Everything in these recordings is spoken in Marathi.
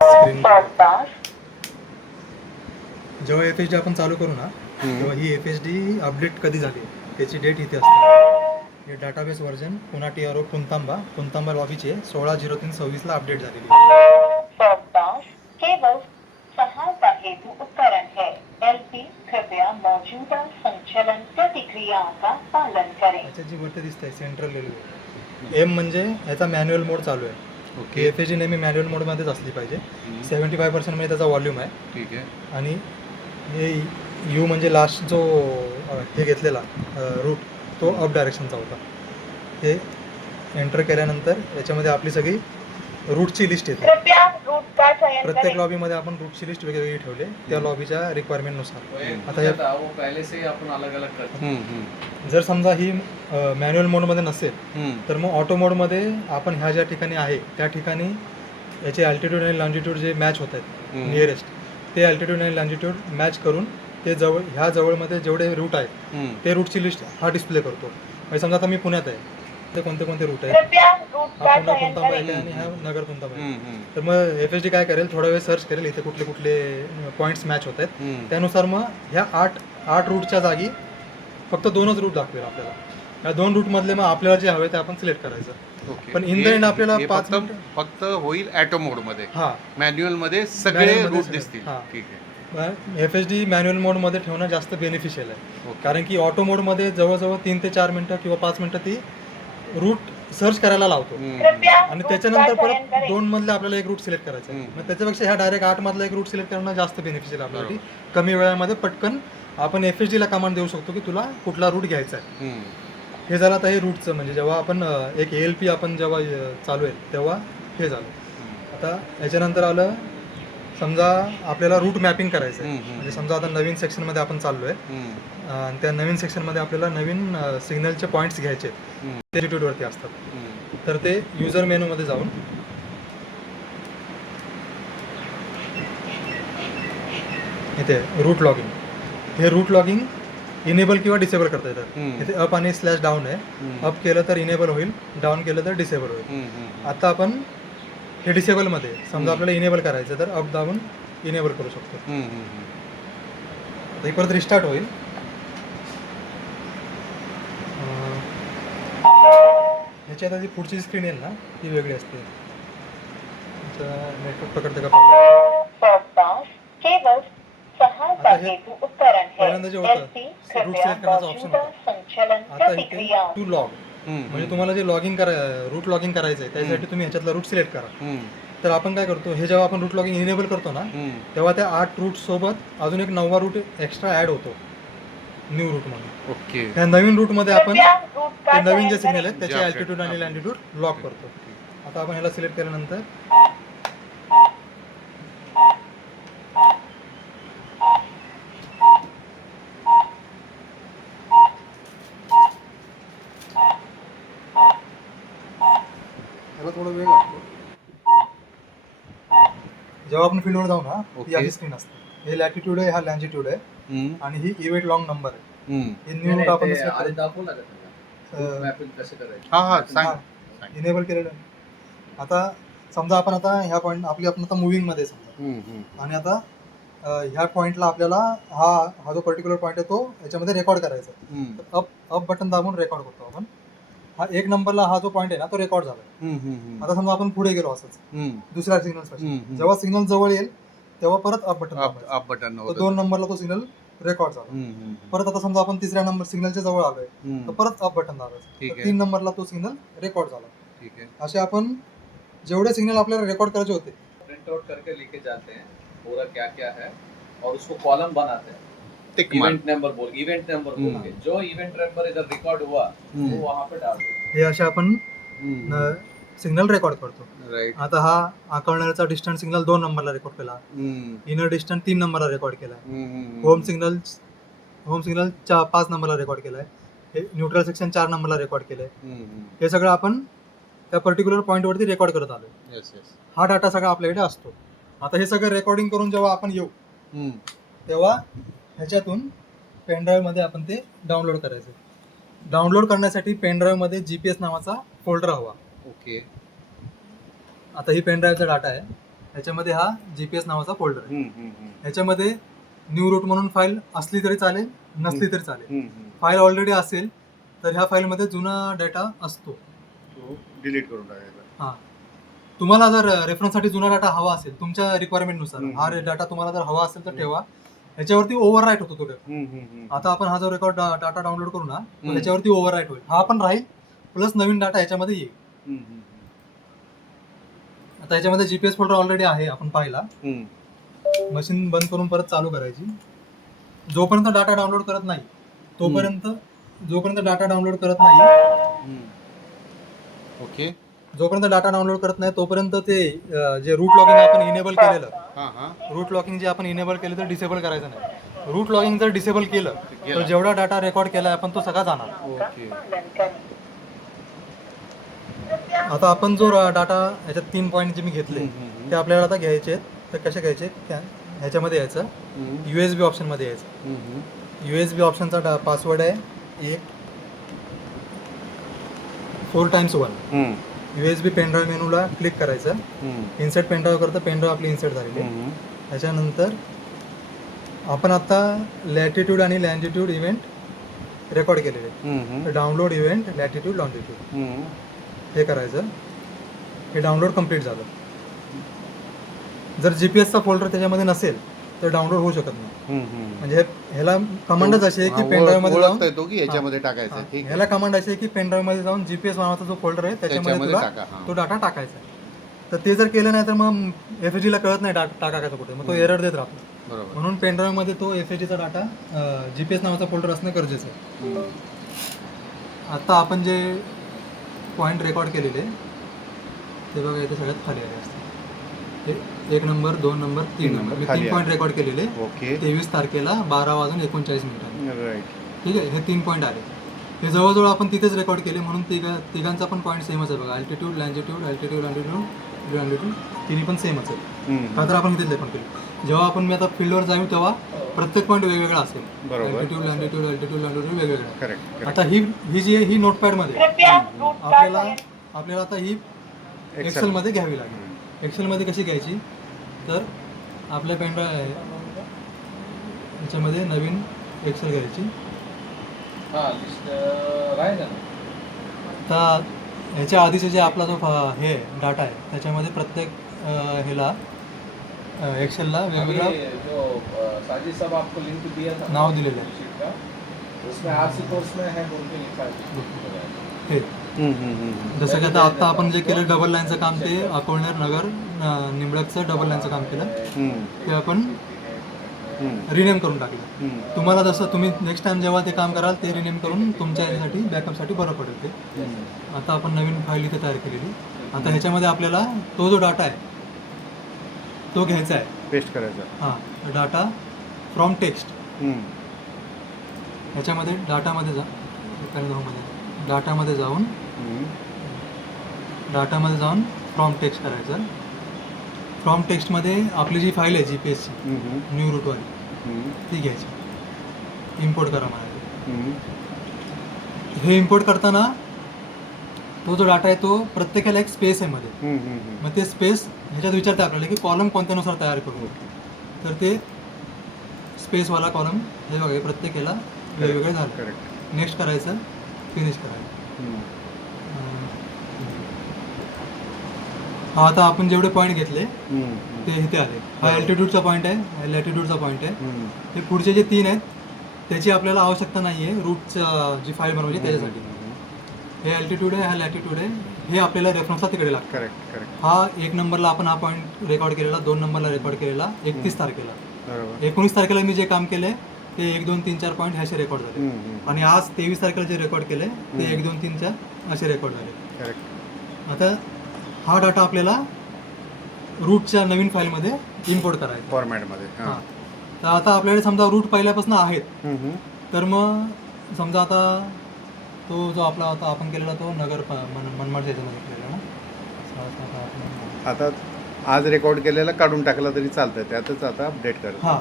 स्क्रीन जेव्हा FSD आपण चालू करू ना तेव्हा ही FSD अपडेट कधी झाली त्याची डेट इथे असते. हे डाटाबेस व्हर्जन पुन्हा TRO पुंतांबा लॉबीचे 16/03/26 ला अपडेट झालेली केवल सहायता हेतु उपकरण है. LP कृपया मौजूदा संचलन प्रतिक्रिया का पालन करें. याच्यात जी वरती दिसते सेंट्रल रेल्वे M म्हणजे याचा मॅन्युअल मोड चालू आहे. ओके. FSD नेहमी मॅन्युअल मोडमध्येच असली पाहिजे. 75% मध्ये त्याचा व्हॉल्यूम आहे. ठीक आहे. आणि हे U म्हणजे लास्ट जो हे घेतलेला रूट तो अप डायरेक्शनचा होता. हे एंटर केल्यानंतर याच्यामध्ये आपली सगळी रूटची लिस्ट येते. कृपया रूट का चयन प्रत्येक करें. लॉबीमध्ये आपण रूटची लिस्ट वेगवेगळी ठेवली त्या लॉबीच्या रिक्वायरमेंटनुसार. आता हे पहले से अपन अलग अलग करते. जर समजा ही मॅन्युअल मोडमध्ये नसेल तर मग ऑटो मोडमध्ये आपण ह्या ज्या ठिकाणी आहे त्या ठिकाणी याचे अल्टिट्यूड आणि लॉन्जिट्यूड जे मॅच होत आहेत नियरेस्ट ते अल्टिट्यूड आणि लॉन्जिट्यूड मॅच करून ते ह्या जवळमध्ये जेवढे रूट आहेत ते रूटची लिस्ट हा डिस्प्ले करतो. म्हणजे समजा आता मी पुण्यात आहे तर कोणते कोणते रूट आहेत कृपया रूट हा का पुन्हा चयन पुंतांबा करें. आहे आणि हा नगर पुंतांबा आहे. तर मग FSD काय करेल थोडा वेळ सर्च करेल इथे कुठले कुठले पॉईंट्स मॅच होत आहेत त्यानुसार मग ह्या आठ रूटच्या जागी फक्त 2च रूट दाखवेल आपल्याला. या 2 रूटमधले मग आपल्याला जे हवे ते आपण सिलेक्ट करायचं. ओके. पण इन द एंड आपल्याला हे 5 फक्त होईल ॲटो मोडमध्ये. हा मॅन्युअल मध्ये सगळे Manual मध्ये रूट सगळे. दिसतील. हां. ठीक आहे. FSD मॅन्युअल मोडमध्ये ठेवणं जास्त बेनिफिशियल आहे. ओके. कारण की ऑटो मोडमध्ये जवळजवळ 3 ते 4 मिनटं किंवा 5 मिनटं ती रूट सर्च करायला लावतो कृपया आणि रूट त्याच्यानंतर का चयन परत करें. 2 मधले आपल्याला एक रूट सिलेक्ट करायचा आहे. मग त्याच्यापेक्षा ह्या डायरेक्ट 8 मधला एक रूट सिलेक्ट करणं जास्त बेनिफिशियल आपल्यासाठी. कमी वेळामध्ये पटकन आपण FSD ला कमांड देऊ शकतो की तुला कुठला रूट घ्यायचा आहे. हे झालं आता हे रूटचं म्हणजे जेव्हा आपण एक ALP आपण जेव्हा चालू आहे तेव्हा हे झालं. आता याच्यानंतर आलं समजा आपल्याला रूट मॅपिंग करायचं आहे. म्हणजे समजा आता नवीन सेक्शनमध्ये आपण चाललो आहे आणि त्या नवीन सेक्शनमध्ये आपल्याला नवीन सिग्नलचे पॉईंट्स घ्यायचे आहेत ते ॲल्टिट्यूडवरती असतात. तर ते युजर मेनूमध्ये जाऊन इथे रूट लॉगिंग हे रूट लॉगिंग इनेबल किंवा डिसेबल करता येतात. इथे अप आणि स्लॅश डाऊन आहे. अप केलं तर इनेबल होईल, डाऊन केलं तर डिसेबल होईल. आता आपण हे डिसेबलमध्ये समजा आपल्याला इनेबल करायचं तर अप दाबून इनेबल करू शकतो. आता ही परत रिस्टार्ट होईल. ह्याच्यात आधी पुढची स्क्रीन येईल ना ती वेगळी असते. नेटवर्क पकडते का प्रस्ताव केवल सहायता आता हे हेतु उपकरण है. पहिल्यांदा जे होतं, LP रूट कृपया सिलेक्ट करण्याचा ऑप्शन मौजूदा होता. संचलन आता इथे प्रतिक्रिया. टू लॉग म्हणजे तुम्हाला जे रूट लॉगिंग करायचं आहे त्यासाठी तुम्ही ह्याच्यातला रूट सिलेक्ट करा. तर आपण काय करतो हे जेव्हा आपण रूट लॉगिंग इनेबल करतो ना तेव्हा त्या 8 रूट सोबत अजून एक 9वा रूट एक्स्ट्रा ऍड होतो न्यू रूट म्हणून. ओके. ह्या नवीन रूट मध्ये आपण कृपया रूट ते का नवीन जे चयन सिग्नल करें. आहेत त्याचे जे अल्टिट्यूड आणि लॅन्टिट्यूड लॉक करतो. आता आपण ह्याला सिलेक्ट केल्यानंतर ह्याला थोडं वेळ लागतो. जेव्हा आपण फील्डवर जाऊ ना ती अशी स्क्रीन असते. हे लॅटिट्यूड आहे हा लॅन्जिट्यूड आहे आणि ही इव्हेंट लॉंग नंबर आहे. हे न्यू रूट आपण आधी दाखवू लागत नाही. मॅपिंग कसं करायचं. हा सांग. इनेबल केलेलं आहे. आता समजा आपण आता ह्या पॉईंट आपण आता मुव्हिंग मध्ये समजा आणि आता ह्या पॉईंटला आपल्याला हा जो पर्टिक्युलर पॉईंट आहे तो याच्यामध्ये रेकॉर्ड करायचा आहे. तर अप बटन दाबून रेकॉर्ड करतो आपण. हा 1 नंबरला हा जो पॉईंट आहे ना तो रेकॉर्ड झाला. आता समजा आपण पुढे गेलो असंच दुसऱ्या सिग्नल जेव्हा सिग्नल जवळ येईल तेव्हा परत अप बटन अप बटन 2 नंबरला तो सिग्नल रेकॉर्ड झाला. परत आता समजा आपण तिसऱ्या नंबर सिग्नलच्या जवळ आलोय तर परत अप बटन दाबायचं. 3 नंबरला तो सिग्नल रेकॉर्ड झाला. ठीक है. असे आपण जेवढे सिग्नल आपल्याला रेकॉर्ड करायचे होते प्रिंट आउट करके लेके जाते हैं पूरा क्या क्या है और उसको कॉलम बनाते हैं. टिक मार. इवेंट नंबर बोल के जो इवेंट नंबर इधर रिकॉर्ड हुआ वो वहाँ पे डाल दो. हे असे आपण सिग्नल रेकॉर्ड करतो. राईट. आता हा कॉर्नरचा डिस्टन्स सिग्नल 2 नंबरला रेकॉर्ड केला. इनर डिस्टन्स 3 नंबरला रेकॉर्ड केलाय. होम सिग्नल 5 नंबरला रेकॉर्ड केलाय. हे न्यूट्रल सेक्शन 4 नंबरला रेकॉर्ड केलंय. हे सगळं आपण त्या पर्टिक्युलर पॉईंट वरती रेकॉर्ड करत आलोय. Yes yes. हा डाटा सगळा आपल्याकडे असतो. आता हे सगळं रेकॉर्डिंग करून जेव्हा आपण येऊ तेव्हा ह्याच्यातून पेनड्राईव्ह मध्ये आपण ते डाउनलोड करायचं. डाउनलोड करण्यासाठी पेनड्राईव्ह मध्ये GPS नावाचा फोल्डर हवा. ओके. आता ही पेनड्राईव्हचा डाटा आहे. ह्याच्यामध्ये हा GPS नावाचा फोल्डर आहे. ह्याच्यामध्ये न्यू रूट म्हणून फाईल असली तरी चालेल, नसली तरी चालेल. फाईल ऑलरेडी असेल तर ह्या फाईलमध्ये जुना डेटा असतो. डिलीट करून टाकायचा. हां, तुम्हाला जर रेफरन्ससाठी जुना डाटा हवा असेल तुमच्या रिक्वायरमेंटनुसार, हा डाटा तुम्हाला जर हवा असेल तर ठेवा. ह्याच्यावरती ओव्हर राईट होतो तो डेटा. आता आपण हा जो रेकॉर्ड डाटा डाउनलोड करू ना, त्याच्यावरती ओव्हर राईट होईल. हा पण राहील, प्लस नवीन डाटा ह्याच्यामध्ये येईल. आता ह्याच्यामध्ये GPS फोल्डर ऑलरेडी आहे, आपण पाहिला. मशीन बंद करून परत चालू करायची. जोपर्यंत डाटा डाउनलोड करत नाही जोपर्यंत डाटा डाउनलोड करत नाही ओके. जोपर्यंत डाटा डाउनलोड करत नाही तोपर्यंत ते जे रूट लॉगिंग आपण इनेबल केलेलं, रूट लॉगिंग जे आपण इनेबल केलं तर डिसेबल करायचं नाही. रूट लॉगिंग जर डिसेबल केलं तर जेवढा डाटा रेकॉर्ड केला आपण तो सगळा जाणार. ओके. आता आपण जो डाटा ह्याच्यात 3 पॉईंट जे मी घेतले ते आपल्याला आता घ्यायचे आहेत. तर कसे घ्यायचे? ह्याच्यामध्ये यायचं USB ऑप्शनमध्ये यायचं. USB ऑप्शनचा पासवर्ड आहे 4x1. USB पेनड्राईव्ह मेनूला क्लिक करायचं. इन्सर्ट पेनड्राईव्ह करता पेनड्राईव्ह आपली इन्सर्ट झालेली आहे. त्याच्यानंतर आपण आता लॅटिट्यूड आणि लँजिट्यूड इव्हेंट रेकॉर्ड केलेले आहेत. डाउनलोड इव्हेंट लॅटिट्यूड लॉन्जिट्यूड हे करायचं. हे डाउनलोड कम्प्लीट झालं. जर GPS चा फोल्डर त्याच्यामध्ये नसेल तर डाउनलोड होऊ शकत नाही. म्हणजे ह्याला कमांडच अशी आहे की पेनड्राईव्ह मध्ये जाऊन येतो की याच्यामध्ये टाकायचं. ठीक आहे. ह्याला कमांड अशी आहे की पेनड्राईव्ह मध्ये जाऊन GPS नावाचा जो फोल्डर आहे त्याच्यामध्ये तुला तो डाटा टाकायचा आहे. तर ते जर केलं नाही तर मग FHD ला कळत नाही डाटा टाकायचा कुठे, मग तो एरर देत राहतो. बरोबर. म्हणून पेनड्राईव्ह मध्ये तो FHD चा डाटा GPS नावाचा फोल्डर असणं गरजेचं आहे. आता आपण जे पॉईंट रेकॉर्ड केलेले ते बघा इथे सगळ्यात खाली आले असते. 1 नंबर 2 नंबर 3 नंबर मी 3 पॉईंट रेकॉर्ड केलेले. ओके. 23 तारखेला 12:39 राईट. ठीक आहे. हे 3 पॉईंट आले. हे जवळजवळ आपण तिथेच रेकॉर्ड केले म्हणून तिघांचा पण पॉईंट सेमच आहे बघा. अल्टिट्यूड लँजिट्यूड तिन्ही पण सेमच आहे. का तर आपण इथेच रेकॉर्ड केले. जेव्हा आपण मी आता फील्डवर जाऊ तेव्हा प्रत्येक पॉईंट वेगवेगळा असेल. बरोबर. अल्टिट्यूड लँजिट्यूड वेगवेगळा. करेक्ट. आता ही जी आहे ही नोटपॅडमध्ये कृपया रूट आपल्याला आता ही एक्सेलमध्ये घ्यावी लागेल. एक्सेलमध्ये कशी घ्यायची तर आपल्या पेनड्राईव्ह याच्यामध्ये नवीन एक्सेल घ्यायची. लिस्ट राहिलं ना. आता ह्याच्या आधीचे जे आपला जो हे डाटा आहे त्याच्यामध्ये प्रत्येक ह्याला एक्सेलला वेगवेगळा अभी जो साजिद साहब आपको लिंक दिया था नाव दिलेलं आहे. शीट का, उसमें आरसी कोर्स में है बोल के लिखा है. हे जसं की आता आपण जे केलं डबल लाईनचं काम ते अकोलनेर नगर निंबळकचं डबल लाईनचं काम केलं ते आपण रिनेम करून टाकलं. तुम्हाला जसं तुम्ही नेक्स्ट टाइम जेव्हा ते काम कराल ते रिनेम करून तुमच्या यासाठी बॅकअपसाठी बरं पडेल ते. आता आपण नवीन फाईल इथे तयार केलेली. आता ह्याच्यामध्ये आपल्याला तो जो डाटा आहे तो घ्यायचा आहे. पेस्ट करायचं. हां, डाटा फ्रॉम टेक्स्ट ह्याच्यामध्ये डाटामध्ये डाटामध्ये जाऊन फ्रॉम टेक्स्ट करायचं. फ्रॉम टेक्स्टमध्ये आपली जी फाईल आहे GPSची न्यू रूटवाली ती घ्यायची. इम्पोर्ट करा म्हणाले. हे इम्पोर्ट करताना तो जो डाटा आहे तो प्रत्येकाला एक स्पेस आहे मध्ये. मग ते स्पेस ह्याच्यात विचारते आपल्याला की कॉलम कोणत्यानुसार तयार करू. तर ते स्पेसवाला कॉलम हे बघा प्रत्येकाला वेगवेगळे झालं. करेक्ट. नेक्स्ट करायचं, फिनिश करायचं. हा आता आपण जेवढे पॉईंट घेतले ते इथे आले. हा अल्टिट्यूडचा पॉईंट आहे, हा लॅटिट्यूडचा पॉईंट आहे. हे पुढचे जे 3 आहेत त्याची आपल्याला आवश्यकता नाही आहे रूटचा जी फाईल बनवायची त्याच्यासाठी. हे अल्टिट्यूड आहे, हा लॅटिट्यूड आहे. हे आपल्याला रेफरन्सला तिकडे लागतं. करेक्ट. हा 1 नंबरला आपण हा पॉईंट रेकॉर्ड केलेला, 2 नंबरला रेकॉर्ड केलेला 31 तारखेला. बरोबर. 19 तारखेला मी जे काम केले ते 1 2 3 4 पॉईंट ह्याचे रेकॉर्ड झाले. आणि आज 23 तारखेला जे रेकॉर्ड केले ते 1 2 3 4 असे रेकॉर्ड झाले. करेक्ट. आता हा डाटा आपल्याला रूटच्या नवीन फाईलमध्ये इम्पोर्ट करायचा फॉर्मॅटमध्ये. हां. तर आता आपल्याकडे समजा रूट पहिल्यापासून आहेत तर मग समजा आता तो जो आपला आता आपण केलेला तो नगर मनमाडच्या याच्यामध्ये केलेला ना. आता आज रेकॉर्ड केलेला काढून टाकला तरी चालतं, त्यातच आता अपडेट कर. हां.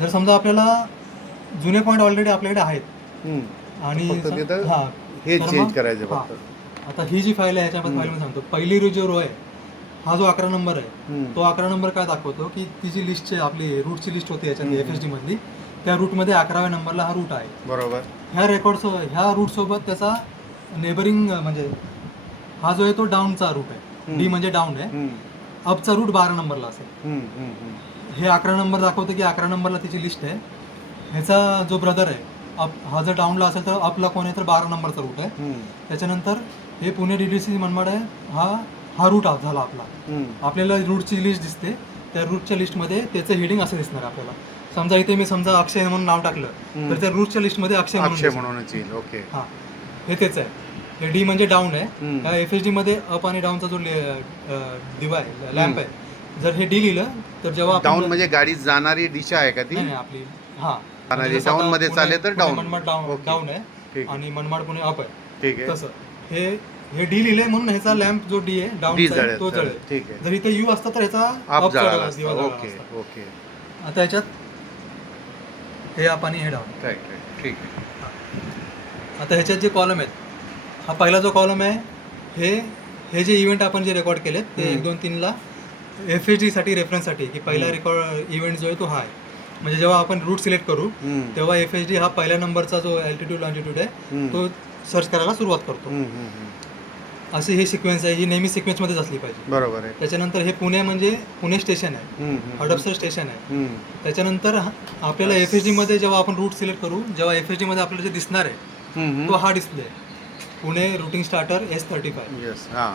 जर समजा आपल्याला जुने पॉईंट ऑलरेडी आपल्याकडे आहेत आणि फक्त तिथं हे तर चेंज मग- करायचं हां. फक्त. आता ही जी फाईल आहे ह्याच्यामध्ये फाईलमध्ये सांगतो पहिली जो रो आहे हा जो 11 नंबर आहे हम्म. तो 11 नंबर काय दाखवतो की ती जी लिस्ट आपली रूटची लिस्ट होती याच्यात FSD मधली त्या रूटमध्ये 11व्या नंबरला हा रूट आहे. बरोबर. ह्या रूटसोबत त्याचा नेबरिंग म्हणजे हा जो आहे तो डाऊनचा रूट आहे. डी म्हणजे डाऊन आहे. हम्म. अपचा रूट 12 नंबरला असेल. हम्म. हम्म. हम्म. हे 11 नंबर दाखवतं की 11 नंबरला तिची लिस्ट आहे. ह्याचा जो ब्रदर आहे अप हा जर डाऊनला असेल तर अपला कोण आहे तर 12 नंबरचा रूट आहे. हम्म. त्याच्यानंतर हे पुणे DDC मनमाड आहे हा रूट झाला आपला. हम्म. आपल्याला रूटची लिस्ट दिसते त्या रूटच्या लिस्टमध्ये त्याचं हेडिंग असं दिसणार आपल्याला. समजा इथे मी अक्षय म्हणून नाव टाकलं तर त्या रूटच्या लिस्टमध्ये अक्षय म्हणून अक्षय दिसेल. म्हणूनच येईल. ओके. हां हे तेच आहे. हे डी म्हणजे डाऊन आहे. हम्म. ह्या FSD मध्ये अप आणि डाऊनचा जो दिवा आहे लॅम्प आहे जर हे डी लिहिलं तर जेव्हा आपण डाऊन म्हणजे गाडी जाणारी दिशा आहे का ती? नाही आपली हां जाणारी म्हणजे जसं डाऊन आता मध्ये पुणे- चालेल तर Pune down. Manmad okay. Down आहे ठीक. आणि मनमाड पुणे अप आहे. ठीक आहे. तसं हे डी लिहिलंय म्हणून ह्याचा लॅम्प जो डी आहे डाऊन डी तो जळेल. जळेल. ठीक आहे. जर इथे यू असता तर ह्याचा अप up जळाला दिवा असता. जळाला ओके. असता. ओके. आता ह्याच्यात हे अप आणि हे डाऊन. Right right. ठीक आहे. आता ह्याच्यात जे कॉलम आहेत हा पहिला जो कॉलम आहे हे जे इव्हेंट आपण जे रेकॉर्ड केलेत ते 1 2 3 ला FSD साठी रेफरन्ससाठी की पहिला रेकॉर्ड इव्हेंट जो आहे तो हा आहे. म्हणजे जेव्हा आपण रूट सिलेक्ट करू हम्म. तेव्हा FSD हा पहिल्या नंबरचा जो अल्टिट्यूड लॉन्जिट्यूड आहे हम्म. तो सर्च करायला सुरुवात करतो. हम्म. हम्म. हम्म. अशी ही सिक्वेन्स आहे. ही नेहमी सिक्वेन्समध्येच असली पाहिजे. बरोबर आहे. त्याच्यानंतर हे पुणे म्हणजे पुणे स्टेशन आहे. हम्म. हम्म. हडपसर स्टेशन आहे. हम्म. त्याच्यानंतर आपल्याला FSD मध्ये जेव्हा आपण रूट सिलेक्ट करू जेव्हा FSD मध्ये आपल्याला जे दिसणार आहे हम्म. तो हा डिस्प्ले आहे. Pune rooting starter S35. Yes. हां.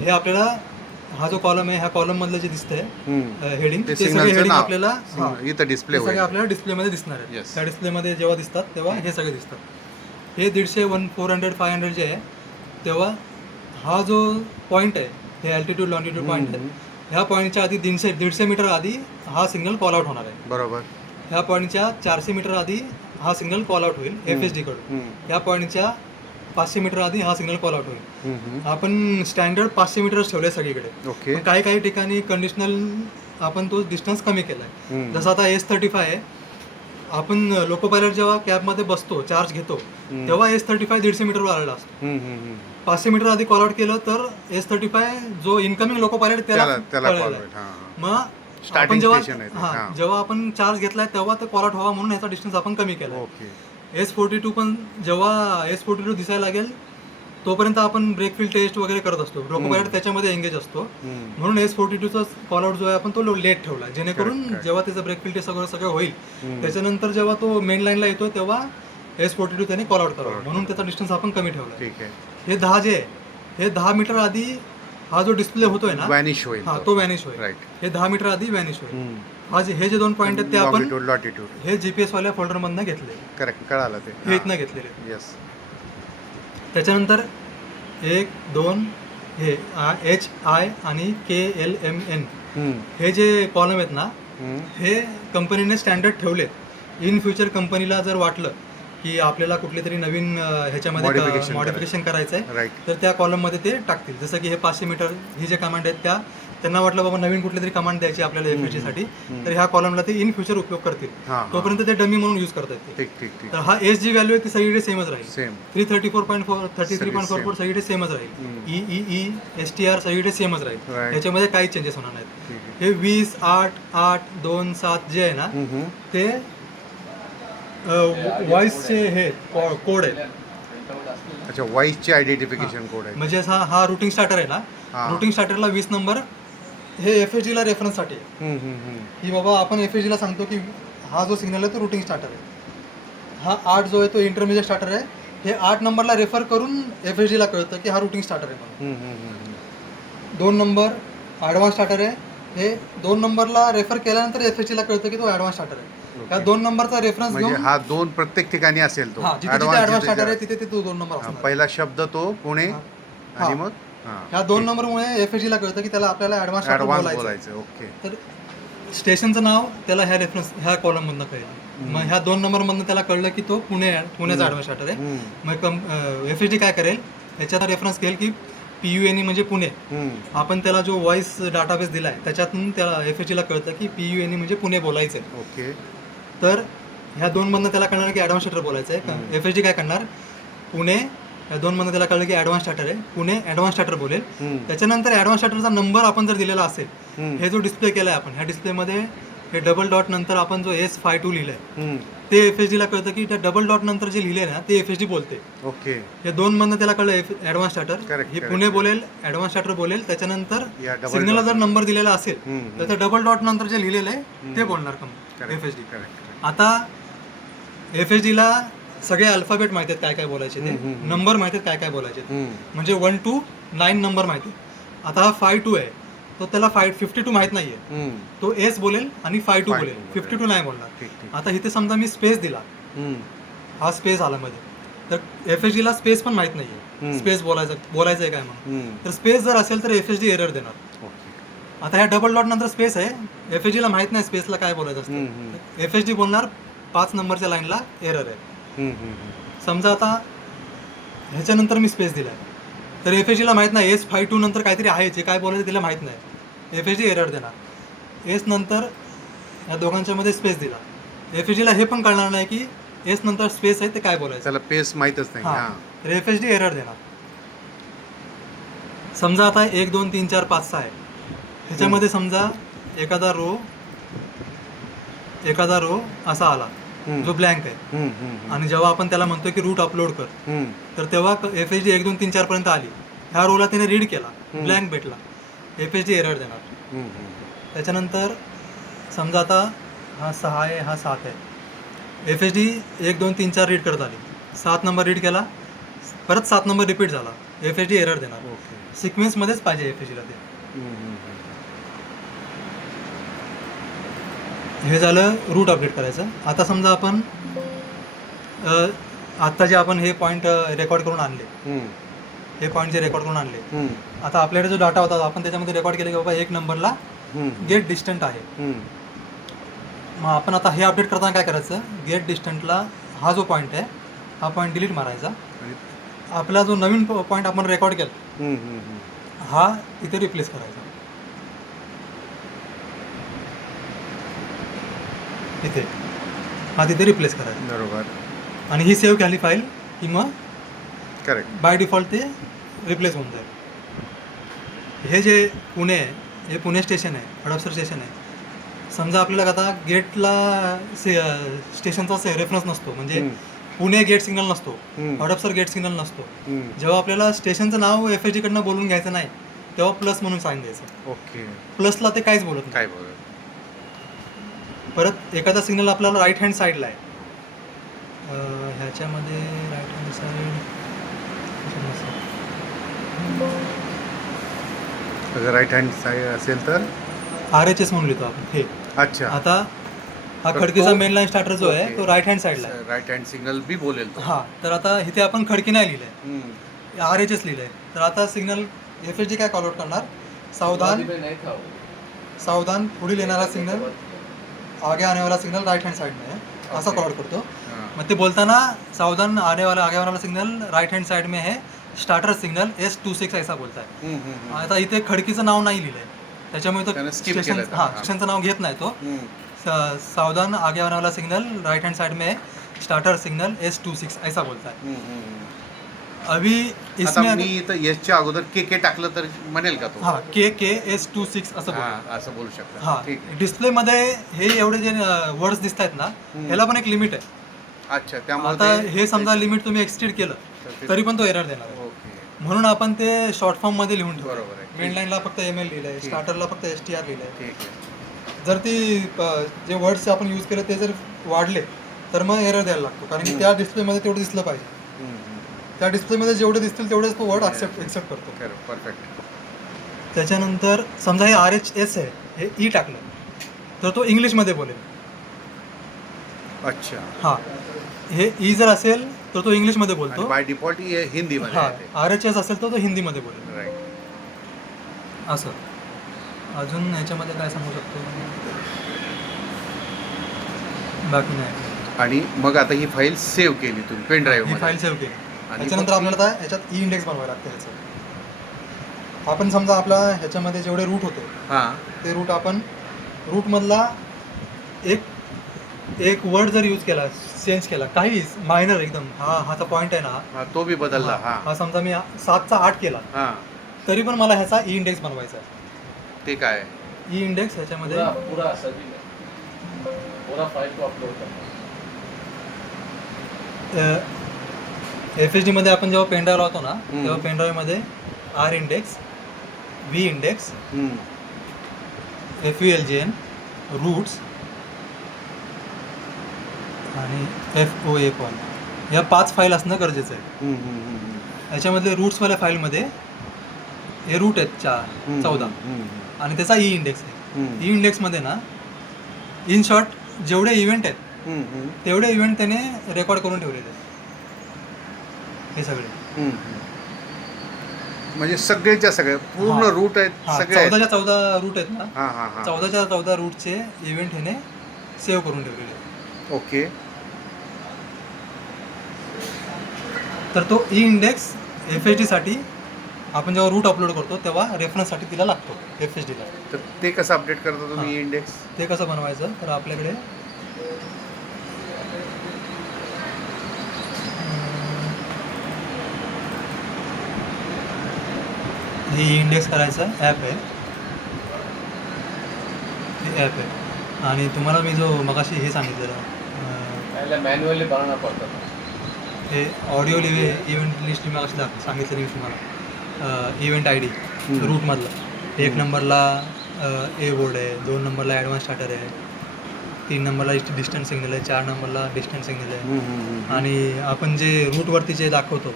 हे आपल्याला हा जो कॉलम आहे ह्या कॉलम मधलं जे दिसतंय हम्म. हेडिंग ते ते सगळे सिग्नलचं हेडिंग नाव. आपल्याला हा, इथं डिस्प्ले ते सगळे होईल. आपल्याला डिस्प्लेमध्ये दिसणार आहेत. Yes. त्या डिस्प्लेमध्ये जेव्हा दिसतात तेव्हा हे सगळे दिसतात. हे 150 400 500 जे आहे तेव्हा हा जो पॉईंट आहे हे अल्टिट्यूड लॉन्जिट्यूड पॉईंट आहे. ह्या पॉईंटच्या आधी 150 मीटर आधी हा सिग्नल कॉल आउट होणार आहे. बरोबर. ह्या पॉईंटच्या 400 मीटर आधी हा सिग्नल कॉल आउट होईल FSD कडून. हम्म. ह्या पॉईंटच्या 500 मीटर आधी हा सिग्नल कॉल आउट होईल. हम्म. आपण स्टँडर्ड 500 मीटर्स ठेवले सगळीकडे. ओके. पण काही ठिकाणी कंडिशनल आपण तो डिस्टन्स कमी केलाय. हम्म. जसं आता S35 आहे आपण लोको पायलट जेव्हा कॅबमध्ये बसतो चार्ज घेतो तेव्हा S35 150 मीटरवर आलेला असतो. हम्म. हम्म. 500 मीटर आधी कॉल आउट केलं तर S35 जो इनकमिंग लोको पायलट त्याला त्याला कळलेलं कॉल आहे. हां. मग Starting आपण जेव्हा station आहे ते. हां. जेव्हा आपण चार्ज घेतलाय तेव्हा ते कॉल आउट व्हावा म्हणून याचा डिस्टन्स आपण कमी केला. ओके. S42 पण जेव्हा S42 दिसायला लागेल तोपर्यंत आपण ब्रेक फील्ड टेस्ट वगैरे करत असतो. लोको पायलट त्याच्यामध्ये एंगेज असतो. हम्म. म्हणून S42चा कॉल आउट जो आहे आपण तो लेट ठेवला जेणेकरून Correct. जेव्हा त्याचं ब्रेक फील्ड टेस्ट सगळं होईल हम्म. त्याच्यानंतर जेव्हा तो मेन लाईनला येतो तेव्हा S42 त्याने कॉल आउट करावा म्हणून त्याचा डिस्टन्स आपण कमी ठेवला. ठीक आहे. हे 10 जे आहे हे 10 मीटर आधी हा जो डिस्प्ले होतोय ना वॅनिश होईल. हा तो व्हॅनिश होईल. राईट. हे 10 मीटर आधी व्हॅनिश होईल. हम्म. हे जे 2 पॉईंट आहेत ते आपण लॉंगिट्यूड लॉटिट्यूड. हे GPS वाल्या फोल्डरमधनं घेतले. करेक्ट. कळालं ते. हे इथनं घेतलेले. येस. त्याच्यानंतर 1 2 हे HI आणि KLMN हम्म. हे जे कॉलम आहेत ना हम्म. हे कंपनीने स्टँडर्ड ठेवलेत. इन फ्युचर कंपनीला जर वाटलं की आपल्याला कुठले तरी नवीन ह्याच्यामध्ये Modification मॉडिफिकेशन करायचं आहे राईट. तर त्या कॉलममध्ये ते टाकतील. जसं की हे 500 मीटर ही जे कमांड आहेत त्यांना वाटलं बाबा नवीन कुठली तरी कमांड द्यायची आपल्याला FSD साठी तर ह्या कॉलमला ते इन फ्युचर उपयोग करतील. हां. तोपर्यंत ते डमी म्हणून यूज करतात ते. ठीक ठीक ठीक. तर हा SG व्हॅल्यू आहे ती सगळीकडे सेमच राहील. सेम. 334.4 33.44 सगळीकडे सेमच राहील. EEE STR सगळीकडे सेमच राहील. Right. याच्यामध्ये काहीच चेंजेस होणार नाहीत. ठीक आहे. हे 20 8 8 2 7 जे आहे ना हम्म. ते व्हॉइसचे हे कोड आहे. अच्छा. व्हॉइसचे आयडेंटिफिकेशन कोड आहे. म्हणजे हा रुटिंग स्टार्टर आहे ना हां. रुटिंग स्टार्टरला 20 नंबर हे FSD ला रेफरन्ससाठी आहे. हम्म. हम्म. हम्म. की बाबा आपण FSD ला सांगतो की हा जो सिग्नल आहे तो रुटिंग स्टार्टर आहे. हा 8 जो आहे तो इंटरमिजिएट स्टार्टर आहे. हे 8 नंबरला रेफर करून FSD ला कळतं की हा रुटिंग स्टार्टर आहे म्हणून. हम्म. हम्म. हम्म. 2 नंबर ॲडव्हान्स स्टार्टर आहे. हे 2 नंबरला रेफर केल्यानंतर FSD ला कळतं की तो ॲडव्हान्स स्टार्टर आहे. ह्या 2 नंबरचा रेफरन्स म्हणजे घेऊन हा 2 प्रत्येक ठिकाणी असेल तो. हा जिथे Advance ॲडव्हान्स जिथे स्टार्टर आहे तिथे ते 2 नंबर हा, असणार. पहिला शब्द तो पुणे हा. आणि हा. मग हां. ह्या 2 नंबरमुळे FSD ला कळतं की त्याला आपल्याला ॲडव्हान्स स्टार्टर ॲडव्हान्स बोलायचं. बोलायचं. ओके. तर स्टेशनचं नाव त्याला ह्या कॉलममधनं कळेल. मग ह्या 2 नंबरमधनं त्याला कळलं की तो पुण्याचा ॲडव्हान्स स्टार्टर आहे. हम्म. मग FSD काय करेल ह्याच्यात रेफरन्स घेईल की PUNE म्हणजे पुणे. हम्म. आपण त्याला जो व्हॉइस डाटाबेस दिला आहे त्याच्यातून त्याला FSD ला कळतं की PUNE म्हणजे पुणे बोलायचं आहे. ओके. तर ह्या 2 मधनं त्याला कळणार की ॲडव्हान्स स्टार्टर बोलायचं आहे. FSD काय करणार पुणे या 2 मध्ये त्याला कळलं की ॲडव्हान्स स्टार्टर आहे, पुणे ॲडव्हान्स स्टार्टर बोलेल. हम्म. त्याच्यानंतर ॲडव्हान्स स्टार्टरचा नंबर आपण जर दिलेला असेल, हम्म. हे जो डिस्प्ले केला आहे आपण, ह्या डिस्प्लेमध्ये हे डबल डॉट नंतर आपण जो S52 लिहिलं आहे, हम्म. ते FHDला कळतं की त्या डबल डॉट नंतर जे लिहिले ना ते FHD बोलते. ओके. हे 2 मधनं त्याला कळलं ॲडव्हान्स स्टार्टर, Correct, हे correct, पुणे correct. बोलेल, ॲडव्हान्स स्टार्टर बोलेल. त्याच्यानंतर या double सिग्नलला dot जर नंबर दिलेला असेल हम्म. तर त्या डबल डॉट नंतर जे लिहिलेलं आहे ते हम्म. बोलणार करेक्ट FHD. करेक्ट. आता FHDला सगळे अल्फाबेट माहिती आहेत काय काय बोलायचे ते, हम्म, हम्म. नंबर माहिती आहेत काय काय बोलायचे ते. हम्म. म्हणजे 1 to 9 नंबर माहिती आहे. आता हा 52 आहे, तो त्याला 52 माहीत नाही आहे, हम्म. तो S बोलेल आणि 52 52 बोलेल, बोलेल. 52 नाही बोलणार. ठीक ठीक. आता इथे समजा मी स्पेस दिला, हम्म. हा स्पेस आला मध्ये, तर FHDला स्पेस पण माहीत नाही आहे, हम्म. स्पेस बोलायचं आहे काय म्हणून. हम्म. तर स्पेस जर असेल तर FHD एरर देणार. ओके. आता ह्या डबल डॉट नंतर स्पेस आहे, FHDला माहीत नाही स्पेसला काय बोलायचं हम्म, असतं. हम्म. FHD बोलणार 5 नंबरच्या लाईनला एरर आहे. हम्म, हम्म. समजा आता ह्याच्यानंतर मी स्पेस दिला आहे, तर FHDला माहीत नाही S52 नंतर काहीतरी आहे, जे काय बोलायचं तिला माहीत नाही, FHD एरर देणार. S नंतर या दोघांच्या मध्ये स्पेस दिला, FHDला हे पण कळणार नाही की S नंतर स्पेस आहे ते काय बोलायचं. त्याला पेस माहीतच नाही. हां, हां. तर FHD एरर देणार. समजा आता 1 2 3 4 5 6 आहे, ह्याच्यामध्ये समजा एखादा रो असा आला हम्म. जो ब्लँक आहे, हम्म, हम्म. आणि जेव्हा आपण त्याला म्हणतो की रूट अपलोड कर, हम्म. तर तेव्हा FHD 1 2 3 4 पर्यंत आली, ह्या रोला तिने रीड केला, हम्म. ब्लँक भेटला, FHD एरर देणार. हम्म, हम्म. त्याच्यानंतर समजा आता हा 6 आहे, हा 7 आहे, FHD 1 2 3 4 रीड करत आली, 7 नंबर रीड केला, परत 7 नंबर रिपीट झाला, FHD एरर देणार. ओके. सिक्वेन्समध्येच पाहिजे FHDला ते. हम्म, हम्म, हम्म. हे झालं रूट अपडेट करायचं. आता समजा आपण आत्ता जे आपण हे पॉईंट रेकॉर्ड करून आणले, हम्म. हे पॉईंट जे रेकॉर्ड करून आणले, हम्म. आता आपल्याकडे जो डाटा होता आपण त्याच्यामध्ये रेकॉर्ड केले की बाबा 1 नंबरला हम्म. गेट डिस्टंट आहे. हम्म. मग आपण आता हे अपडेट करताना काय करायचं, गेट डिस्टंटला हा जो पॉईंट आहे हा पॉईंट डिलीट मारायचा, आणि आपला जो नवीन पॉईंट आपण रेकॉर्ड केला हम्म, हम्म, हम्म. हा इथे रिप्लेस करायचा, इथे हा तिथे रिप्लेस करायचा, बरोबर. आणि ही सेव्ह केली फाईल की मग करेक्ट. बाय डिफॉल्ट ते रिप्लेस होऊन जाईल. हे जे पुणे आहे, हे पुणे स्टेशन आहे, हडपसर स्टेशन आहे. समजा आपल्याला आता गेटला स्टेशनचा रेफरन्स नसतो, म्हणजे हम्म. पुणे गेट सिग्नल नसतो, हम्म. हडपसर गेट सिग्नल नसतो. हम्म. जेव्हा आपल्याला स्टेशनचं नाव FHD कडनं बोलून घ्यायचं नाही, तेव्हा प्लस म्हणून साईन द्यायचं. ओके. प्लसला ते काहीच बोलत नाही. काय बोल. परत एखादा सिग्नल आपल्याला राईट हँड साईडला आहे, ह्याच्यामध्ये राईट हँड साईड अगर राईट हँड साईड असेल तर RHS म्हणून लिहितो आपण हे. अच्छा. आता हा तर खडकीचा तो- मेन लाईन स्टार्टर जो आहे ओके. तो राईट हँड साईडला आहे. राईट हँड सिग्नल बी बोलेल तो. हां, तर आता इथे आपण खडकी नाही लिहिलंय, हम्म. RHS लिहिलंय. तर आता सिग्नल FHD काय कॉल आउट करणार, सावधान में नहीं था वो. सावधान, पुढील येणारा सिग्नल आगे आने वाला सिग्नल राईट हँड साइड में है, असा ओके. कॉल आउट करतो. हां. मग ते बोलताना सावधान आगे वाला सिग्नल राईट हँड साइड में है, स्टार्टर सिग्नल S26 ऐसा बोलता है. हम्म, हम्म, हम्म. आता इथे खडकीचं नाव नाही लिहिलंय, त्याच्यामुळे तो त्यानं skip स्टेशन केलं. हां हां. स्टेशनचं नाव घेत नाही तो. हम्म. सावधान आगे आने वाला सिग्नल राइट हैंड साइड में है, स्टार्टर सिग्नल S26 ऐसा बोलता है. हम्म, हम्म. अभी आता इसमें मी इथं एसच्या अगोदर के टाकलं तर म्हणेल का तो? हां KS26 असं बोलतो. हां, असं बोलू शकता. हां, ठीक आहे. डिस्प्लेमध्ये हे एवढे जे वर्ड्स दिसत आहेत ना, हम्म. ह्याला पण एक लिमिट आहे. अच्छा, त्यामुळे आता ते- हे समजा लिमिट तुम्ही एक्सटीड केलं तर ते- तरी पण तो एरर देणार आहे. ओके. म्हणून आपण ते शॉर्ट फॉर्म मध्ये लिहून ठेवतो. बरोबर आहे. मेन लाईनला फक्त ML लिहिलंय, ठीक. स्टार्टरला फक्त STR लिहिलंय. ठीक आहे. जर ती जे वर्ड्स आपण यूज केले ते जर वाढले तर मग एरर द्यायला लागतो, कारण की हम्म. त्या डिस्प्लेमध्ये तेवढं दिसलं पाहिजे. हम्म, हम्म. त्या डिस्प्लेमध्ये जेवढे दिसतील तेवढेच तो वर्ड एक्सेप्ट करतो. खरं, परफेक्ट. त्याच्यानंतर समजा हे RHS आहे, हे E टाकलं तर तो इंग्लिशमध्ये बोलेल. अच्छा. हां, हे E जर असेल तर तो इंग्लिशमध्ये बोलतो. बाय डिफॉल्ट हिंदीमध्ये हां, येते. RHS असेल तर तो हिंदीमध्ये बोलेल. राईट. असं. अजून ह्याच्यामध्ये काय सांगू शकतो, बाकी नाही. आणि मग आता ही फाईल सेव्ह केली तुम्ही पेन ड्राईव्ह ही मध्ये. फाईल सेव्ह केली. आणि त्याच्यानंतर मग आपल्याला आता ह्याच्यात E इंडेक्स बनवायला लागतं ह्याचं. आपण समजा आपला ह्याच्यामध्ये जेवढे रूट होते हां. ते रूट आपण रूटमधला एक एक वर्ड जर यूज केला, चेंज केला, काही मायनर एकदम, हाचा पॉईंट आहे ना, हा तो बी बदलला. हा हा समजा मी 7चा 8 केला, हा तरी पण मला ह्याचा ई इंडेक्स बनवायचा आहे. ते काय आहे? ई इंडेक्स ह्याच्यामध्ये पूरा पूरा सभी में पूरा फाइल को अपलोड करना. FSD मध्ये आपण जेव्हा पेनड्राईव्ह लावतो ना, हम्म. तेव्हा पेनड्राईव्ह मध्ये आर इंडेक्स, व्ही इंडेक्स, हम्म. FULGN, रूट्स आणि FOA1 या 5 फाईल असणं गरजेचं आहे. हम्म, हम्म, हम्म, याच्यामधले रूट्सवाल्या फाईलमध्ये हे रूट आहेत 14 हम्म, आणि त्याचा ई इंडेक्स आहे. हम्म. ई इंडेक्समध्ये ना, इन शॉर्ट जेवढे इव्हेंट आहेत हम्म, हम्म, तेवढे इव्हेंट त्याने रेकॉर्ड करून ठेवलेले आहेत हे सगळे. हम्म, हम्म. म्हणजे सगळेच्या सगळे पूर्ण हा. रूट आहेत, हा, सगळे आहेत. 14च्या 14 रूट आहेत ना, हा हा हा 14च्या 14 रूटचे इव्हेंट ह्याने सेव्ह करून ठेवलेले आहेत. ओके. तर तो ई इंडेक्स FSD साठी आपण जेव्हा रूट अपलोड करतो तेव्हा रेफरन्ससाठी तिला लागतो FSD ला. तर ते कसं अपडेट करता तुम्ही हा. इंडेक्स? ते कसं बनवायचं, तर आपल्याकडे हे इंडेक्स करायचं ॲप आहे, हे ॲप आहे. आणि तुम्हाला मी जो मगाशी हे सांगितलेलं पहले मैन्युअली बनाना पड़ता था. हे ऑडिओ इव्हेंट लिस्ट मी मगाशी सांगितलं मी तुम्हाला, इव्हेंट ID रूटमधला 1 नंबरला ए बोर्ड आहे, 2 नंबरला ॲडव्हान्स स्टार्टर आहे, 3 नंबरला डिस्टन्स सिग्नल आहे, 4 नंबरला डिस्टन्स सिग्नल आहे. आणि आपण जे रूटवरती जे दाखवतो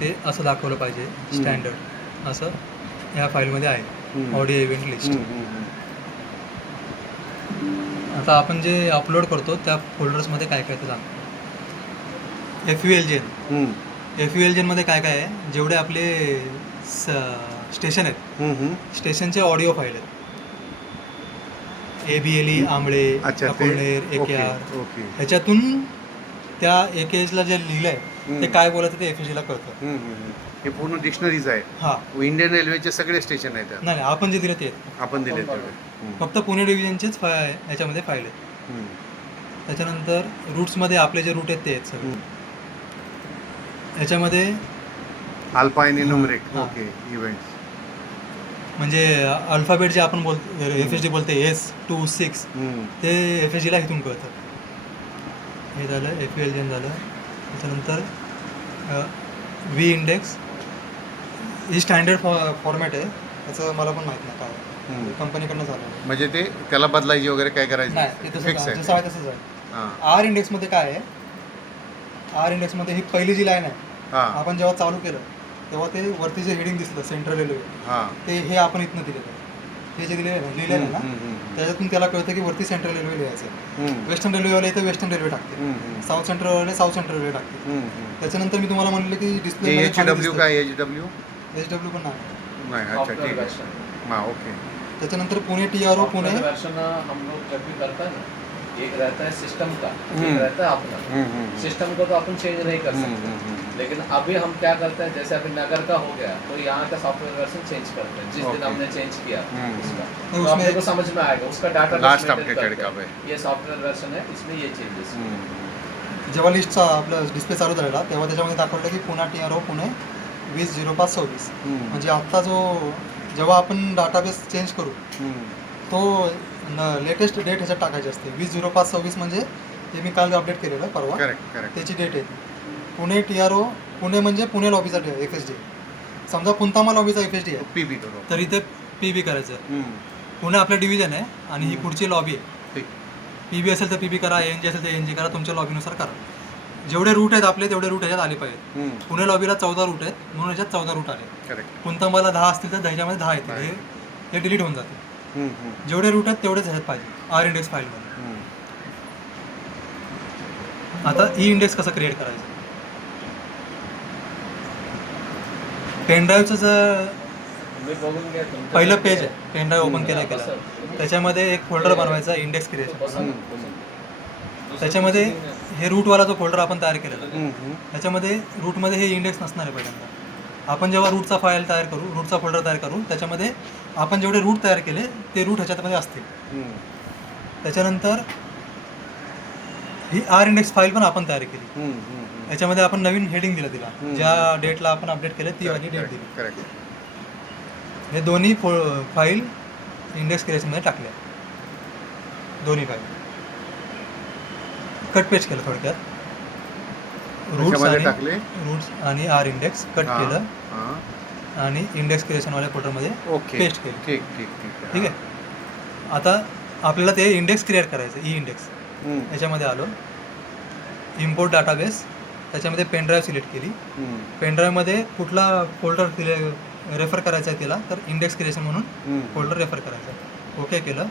ते असं दाखवलं पाहिजे स्टँडर्ड, असं ह्या फाईलमध्ये आहे ऑडिओ इव्हेंट लिस्ट. आता आपण जे अपलोड करतो त्या फोल्डर्समध्ये काय काय ते सांगतो. FULGN मध्ये काय काय आहे, जेवढे आपले स्टेशन आहेत, स्टेशनचे ऑडिओ फाईल आहेत, ABLE, आंबळे, अच्छा, ते- अकोळनेर, ओके, AKR, ओके. ह्याच्यातून त्या AKHला जे लिहिलं आहे ते काय बोलायचं ते FSD ला कळतं. हे पूर्ण डिक्शनरीज आहे. हां, इंडियन रेल्वेचे सगळे स्टेशन आहेत त्यात. नाही आपण जे दिलं ते आहेत. आपण दिले तेवढे. फक्त पुणे डिव्हिजनचेच ह्याच्यामध्ये फाईल आहेत. त्याच्यानंतर रूट्समध्ये आपले जे रूट आहेत ते आहेत सगळे. ह्याच्यामध्ये अल्पाइन न्यूमरिक. हा. ओके. इव्हेंट्स. म्हणजे अल्फाबेट जे आपण बोलतो FSD बोलते S26 ते FSD ला इथून कळतं. हे झालं FULGN झालं. त्याच्यानंतर व्ही इंडेक्स ही स्टँडर्ड फॉर्मॅट आहे, त्याचं मला पण माहीत नाही काय कंपनीकडनं झालं आहे. म्हणजे ते त्याला बदलायची वगैरे काय करायचं नाही ते तसं फिक्स आहे, आहे. जसं आहे तसंच आहे. हां आर इंडेक्समध्ये काय आहे, आर इंडेक्समध्ये ही पहिली जी लाईन आहे, हां आपण जेव्हा चालू केलं तेव्हा ते वरती जे हेडिंग दिसलं सेंट्रल रेल्वे, हां. ते हे आपण इथनं दिलेलं आहे. हे जे लिहिलेलं आहे ना, त्याच्यातून त्याला कळतं की वरती सेंट्रल रेल्वे लिहायचं आहे. वेस्टर्न रेल्वेवाले इथं वेस्टर्न रेल्वे टाकते, south central railway south central railway टाकते. त्याच्यानंतर मी तुम्हाला म्हणलं की डिस्प्ले HW काय HW HW पण नाही. नाही. अच्छा सॉफ्टवेयर ठीक आहे. वर्जन. हां ओके. त्याच्यानंतर Pune TRO Pune software version हम लोग जब भी करता है ना, एक रहता है सिस्टम का, हम्म। एक रहता है अपना. सिस्टम को तो अपन चेंज नहीं कर सकते, लेकिन अभी हम क्या करते हैं, जैसे अभी नगर का हो गया तो यहाँ का सॉफ्टवेयर वर्जन चेंज करते हैं जिस दिन Okay. हमने चेंज किया उसका, तो उसमें- अपने को समझ में आएगा उसका डाटा लास्ट अपडेटेड का भाई. ये सॉफ्टवेयर वर्जन है, इसमें ये चेंजेस. जेव्हा लिस्टचा आपला डिस्प्ले चालू झालेला तेव्हा त्याच्यामध्ये दाखवलं की पुणे TRO पुणे 20/05/26. म्हणजे आत्ता जो जेव्हा आपण डाटाबेस चेंज करू तो लेटेस्ट डेट ह्याच्यात टाकायची असते. 20/05/26 म्हणजे ते मी काल अपडेट केलेलं परवा, करेक्ट करेक्ट. त्याची डेट आहे. पुणे TRO पुणे म्हणजे पुणे लॉबीचा FSD. समजा पुंतामा लॉबीचा FSD आहे पीबी करू. तर इथे PB करायचं. पुणे आपलं डिव्हिजन आहे आणि ही पुढची लॉबी आहे. ठीक. PB असेल तर PB करा, ANG असेल तर ANG करा, तुमच्या लॉबीनुसार करा. जेवढे रूट आहेत आपले तेवढे रूट ह्याच्यात आले पाहिजेत. पुणे लॉबीला 14 रूट आहेत म्हणून ह्याच्यात 14 रूट आले. करेक्ट. पुंतामाला 10 असतील तर ह्याच्यामध्ये 10 येतील. हे डिलीट होऊन जाते. जेवढे रूट आहेत तेवढेच ह्याच्यात पाहिजे आर इंडेक्स फाईलमध्ये. आता ई इंडेक्स कसं क्रिएट करायचं, पेनड्राईव्हचं जर मी बघून घ्या तुमचं. पहिलं पेज आहे, पेनड्राईव्ह ओपन केलं त्याच्यामध्ये एक फोल्डर बनवायचा इंडेक्स क्रिएशन. त्याच्यामध्ये हे रूटवाला जो फोल्डर आपण तयार केलेला त्याच्यामध्ये रूटमध्ये हे इंडेक्स नसणार आहे पहिल्यांदा. आपण जेव्हा रूटचा फाईल तयार करू, रूटचा फोल्डर तयार करू, त्याच्यामध्ये आपण जेवढे रूट तयार केले ते रूट ह्याच्यामध्ये असतील. त्याच्यानंतर ही आर इंडेक्स फाईल पण आपण तयार केली. याच्यामध्ये आपण नवीन हेडिंग दिलं तिला, ज्या डेटला आपण अपडेट केलं ती वाली डेट दिली. करेक्ट. हे दोन्ही फाईल इंडेक्स क्रिएशनमध्ये टाकल्या, दोन्ही फाईल कट पेस्ट केलं थोडक्यात. त्याच्यामध्ये टाकले. रूट्स आणि आर इंडेक्स कट केलं आणि इंडेक्स क्रिएशनवाल्या फोल्डरमध्ये ओके. पेस्ट केलं. ठीक ठीक ठीक ठीक आहे. आता आपल्याला ते इंडेक्स क्रिएट करायचं, ई इंडेक्स. याच्यामध्ये आलो, इम्पोर्ट डाटाबेस, त्याच्यामध्ये पेनड्राईव्ह सिलेक्ट केली. पेनड्राईव्हमध्ये कुठला फोल्डर रेफर करायचा आहे तिला, तर इंडेक्स क्रिएशन म्हणून फोल्डर रेफर करायचा. ओके केलं.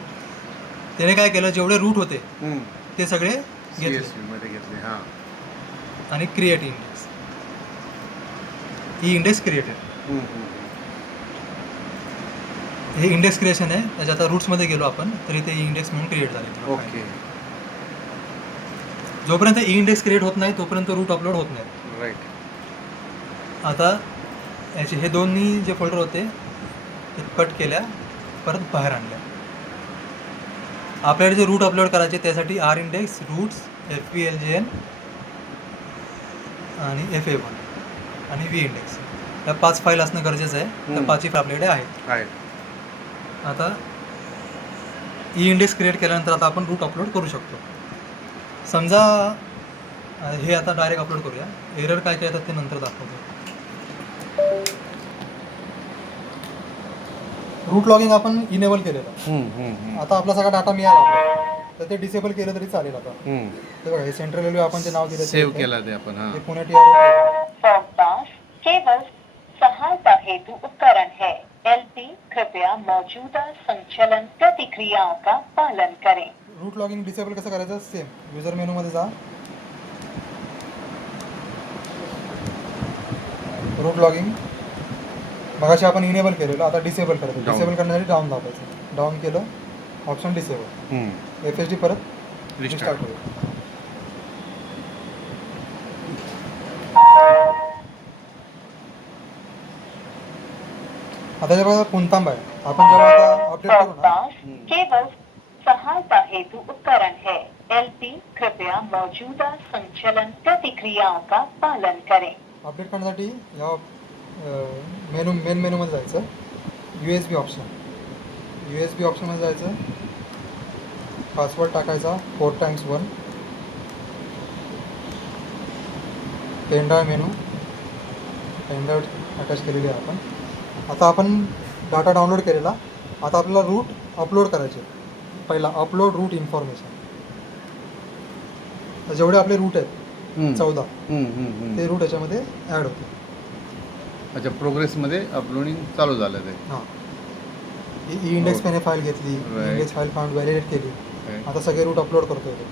त्याने काय केलं, जेवढे रूट होते ते सगळे घेतले मध्ये घेतले. हां. आणि create index, E index created. हे इंडेक्स क्रिएशन आहे. त्याच्या आता रूट्समध्ये गेलो आपण तरी ते ई इंडेक्स म्हणून क्रिएट झाले. ओके. जोपर्यंत ई इंडेक्स क्रिएट होत नाही तोपर्यंत रूट अपलोड होत नाही. राईट. आता याचे हे दोन्ही जे फोल्डर होते ते कट केल्या, परत बाहेर आणल्या. आपल्याला जे रूट अपलोड करायचे त्यासाठी आर इंडेक्स, रूट्स, FPLJN आणि FA1 आणि V इंडेक्स या 5 फाईल असणं गरजेचं आहे. त्या 5ही आपल्याकडे आहेत. आता ई इंडेक्स क्रिएट केल्यानंतर आता आपण रूट अपलोड करू शकतो. समजा हे आता डायरेक्ट अपलोड करूया. एरर काय काय येतात ते नंतर दाखवतो. रूट लॉगिंग आपण इनेबल केलेलं. आता आपला सगळा डाटा मिळाला तर ते डिसेबल केलं तरी चालेल. आता ते बघा, हे सेंट्रल रेल्वे आपण जे नाव दिलं सेव्ह केला ते आपण. हां. ते पुणे TRO फॉगपास केवल सहायता हेतु उपकरण है. LP कृपया मौजूदा संचलन प्रतिक्रियाओं का पालन करें. रूट लॉगिंग डिसेबल कसं करायचं, सेम युजर मेनूमध्ये जा, रूट लॉगिंग मगाशी आपण इनेबल केलेलं, आता डिसेबल करायचं. डिसेबल करण्यासाठी डाऊन दाबायचं. डाऊन केलं, ऑप्शन डिसेबल. FSD परत रिस्टार्ट होईल. आता जेव्हा पुनतांबा आहे, आपण जेव्हा आता अपडेट करू ना, फॉगपास केवल सहायता हेतु उपकरण है. LP कृपया मौजूदा संचलन प्रतिक्रियाओं का पालन करें. अपडेट करण्यासाठी या मेन मेनूमध्ये जायचं, USB ऑप्शन. USB ऑप्शनमध्ये जायचं, पासवर्ड टाकायचा 4x1. Pen drive menu, pen drive attach केलेली आहे आपण. आता आपण डाटा डाउनलोड केलेला. आता आपल्याला रूट अपलोड करायचे. पहिला अपलोड रूट इन्फॉर्मेशन. जेवढे आपले रूट आहेत 14 ते रूट याच्यामध्ये ॲड होते. अच्छा, प्रोग्रेसमध्ये अपलोडिंग चालू झालं ते. हां, ई इंडेक्स पेने फाईल घेतली, इंडेक्स फाईल फाउंड व्हॅलिडेट केली. आता सगळे रूट अपलोड करतोय तो.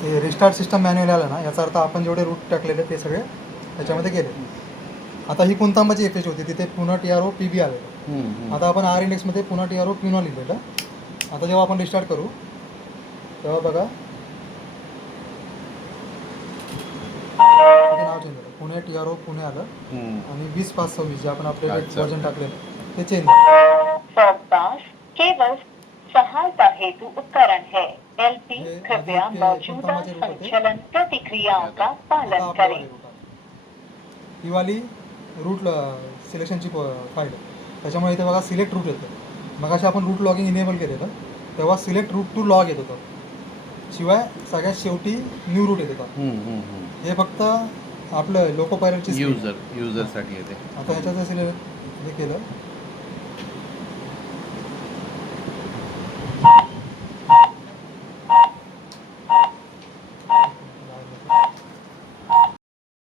हे रिस्टार्ट सिस्टम मॅन्युअल आलं ना, याचा अर्थ आपण जेवढे रूट टाकलेले ते सगळे त्याच्यामध्ये गेले. आता ही पुनतांबाची FSD होती, तिथे पुणे TRO PB आलेलं. आता आपण आर इंडेक्समध्ये पुणे TRO पुणे लिहिलेलं. आता जेव्हा आपण रिस्टार्ट करू तेव्हा बघा तिथे नाव चेंज झालं, पुणे TRO पुणे आलं आणि 20/5/26 जे आपण अपडेटेड व्हर्जन टाकलेलं ते चेंज झालं. फॉगपास केवल सहायता हेतु उपकरण है. LP कृपया मौजूदा संचलन प्रतिक्रियाओं का पालन करें. ही वाली रूट सिलेक्शनची फाईल आहे. त्याच्यामुळे इथे बघा सिलेक्ट रूट येतं. मग अशा आपण रूट लॉगिंग इनेबल केलेलं तेव्हा सिलेक्ट रूट टू लॉग येत होतं. शिवाय सगळ्यात शेवटी न्यू रूट येत होता. हे फक्त आपलं लोको पायलटची युजरसाठी येते. आता ह्याच्यात हे केलं